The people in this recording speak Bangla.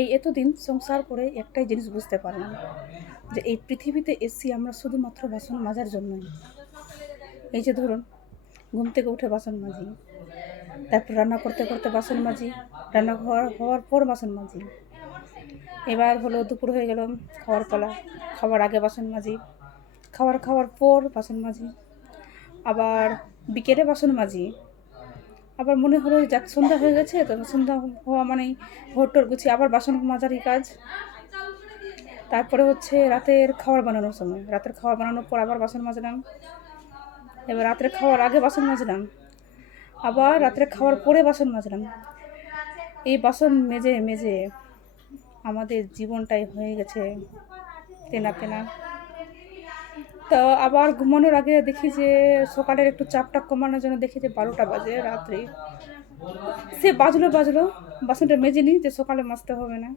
এই এতদিন সংসার করে একটাই জিনিস বুঝতে পারলাম যে এই পৃথিবীতে এসেছি আমরা শুধুমাত্র বাসন মাজার জন্যই। এই যে ধরুন, ঘুম থেকে উঠে বাসন মাজি, তারপর রান্না করতে করতে বাসন মাজি, রান্না হওয়ার পর বাসন মাজি। এবার হলো দুপুর হয়ে গেল, খাওয়ার পালা, খাওয়ার আগে বাসন মাজি, খাওয়ার পর বাসন মাজি, আবার বিকেলে বাসন মাজি। আবার মনে হলো যাক সন্ধ্যা হয়ে গেছে, তো সন্ধ্যা হওয়া মানেই ঘর-টর গুছিয়ে আবার বাসন মাজারই কাজ। তারপরে হচ্ছে রাতের খাবার বানানোর সময়, রাতের খাবার বানানোর পর আবার বাসন মাজলাম। এবার রাত্রে খাওয়ার আগে বাসন মাজলাম, আবার রাত্রে খাওয়ার পরে বাসন মাজলাম। এই বাসন মেজে মেজে আমাদের জীবনটাই হয়ে গেছে তেনা তেনা। তো আবার ঘুমানোর আগে দেখি যে সকালের একটু চাপটা কমানোর জন্য দেখি যে 12টা বাজে রাত্রি। সে বাজলো বাসনটা মেজে নিই, যে সকালে মাজতে হবে না।